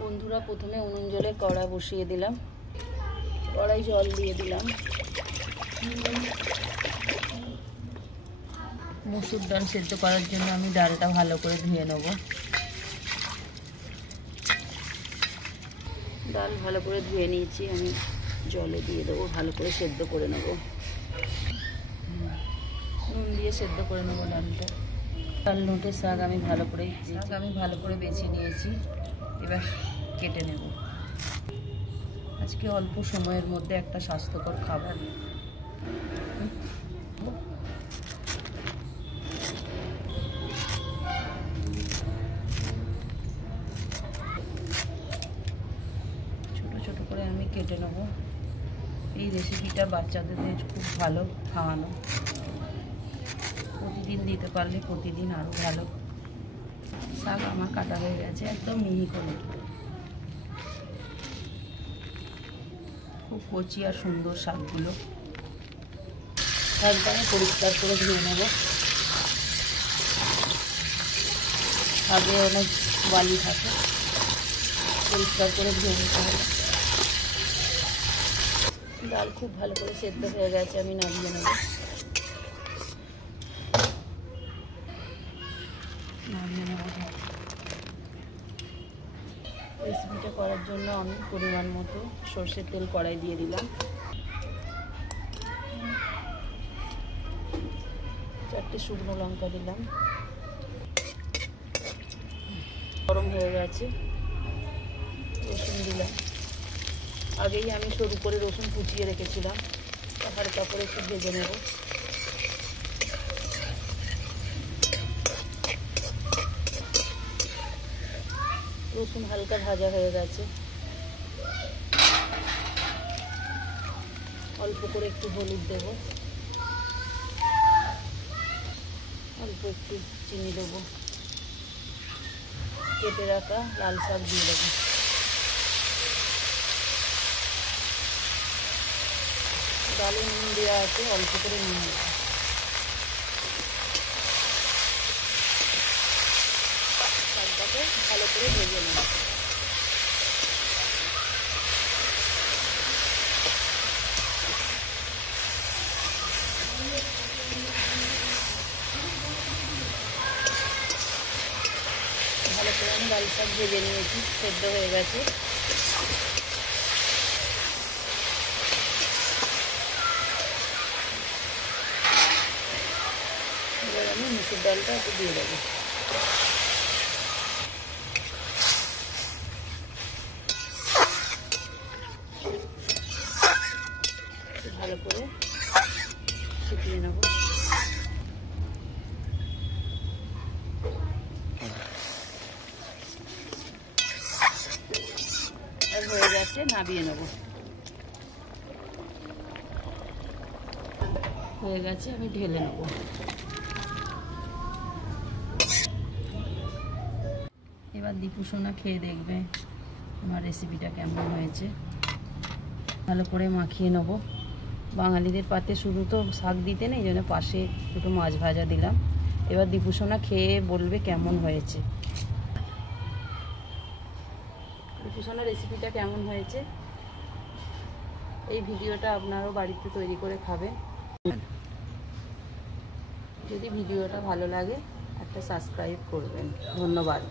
বন্ধুরা, প্রথমে উনুন জলে কড়া বসিয়ে দিলাম, কড়াই জল দিয়ে দিলাম। মসুর ডাল সেদ্ধ করার জন্য আমি ডালটা ভালো করে ধুয়ে নেব। ডাল ভালো করে ধুয়ে নিয়েছি, আমি জলে দিয়ে দেবো, ভালো করে সেদ্ধ করে নেব। নুন দিয়ে সেদ্ধ করে নেব ডালটা। ডাল নোটে শাক আমি ভালো করে বেছে নিয়েছি, এবার কেটে নেব। আজকে অল্প সময়ের মধ্যে একটা স্বাস্থ্যকর খাবার। ছোট ছোট করে আমি কেটে নেব। এই রেসিপিটা বাচ্চাদের খুব ভালো খাওয়ানো, প্রতিদিন দিতে পারলে প্রতিদিন আরও ভালো। শাক আমার কাটা হয়ে গেছে, একদম মিহি করে, খুব কচি আর সুন্দর শাকগুলো। শাকটা আমি পরিষ্কার করে ধুয়ে নেব। শাকে অনেক বালি থাকে, পরিষ্কার করে ধুয়ে নিতে হবে। ডাল খুব ভালো করে সেদ্ধ হয়ে গেছে, আমি নামিয়ে নেব। রেসিপিটা করার জন্য আমি পরিমাণ মতো সর্ষের তেল কড়াই দিয়ে দিলাম। 4টে শুকনো লঙ্কা দিলাম। গরম হয়ে গেছে, রসুন দিলাম। আগেই আমি সরু করে রসুন কুচিয়ে রেখেছিলাম, হালকা করে একটু ভেজে নেব। রসুন হালকা ভাজা হয়ে গেছে, অল্প করে একটু হলুদ দেব, অল্প একটু চিনি দেবো, কেটে রাখা লাল শাক দিয়ে দেবো। ডালে নুন দেওয়া আছে, অল্প করে নুন দেবো। শাকটাকে ভালো করে ভেজে নেব। ভালো করে আমি লাল শাক ভেজে নিয়েছি, সেদ্ধ হয়ে গেছে। এবার আমি মুসুর ডালটা একটু দিয়ে দেবো। ভালো করে শুকিয়ে নেব। আর হয়ে গেছে, নামিয়ে নেব। হয়ে গেছে, আমি ঢেলে নেব। এবার দীপু সোনা খেয়ে দেখবে আমার রেসিপিটা কেমন হয়েছে। ভালো করে মাখিয়ে নেব। বাঙালিদের পাতে শুধু তো শাক দিতে নেই, এই জন্য পাশে দুটো মাছ ভাজা দিলাম। এবার দীপু সোনা খেয়ে বলবে কেমন হয়েছে। দীপু সোনা রেসিপিটা কেমন হয়েছে, এই ভিডিওটা আপনারাও বাড়িতে তৈরি করে খাবেন। যদি ভিডিওটা ভালো লাগে একটা সাবস্ক্রাইব করবেন। ধন্যবাদ।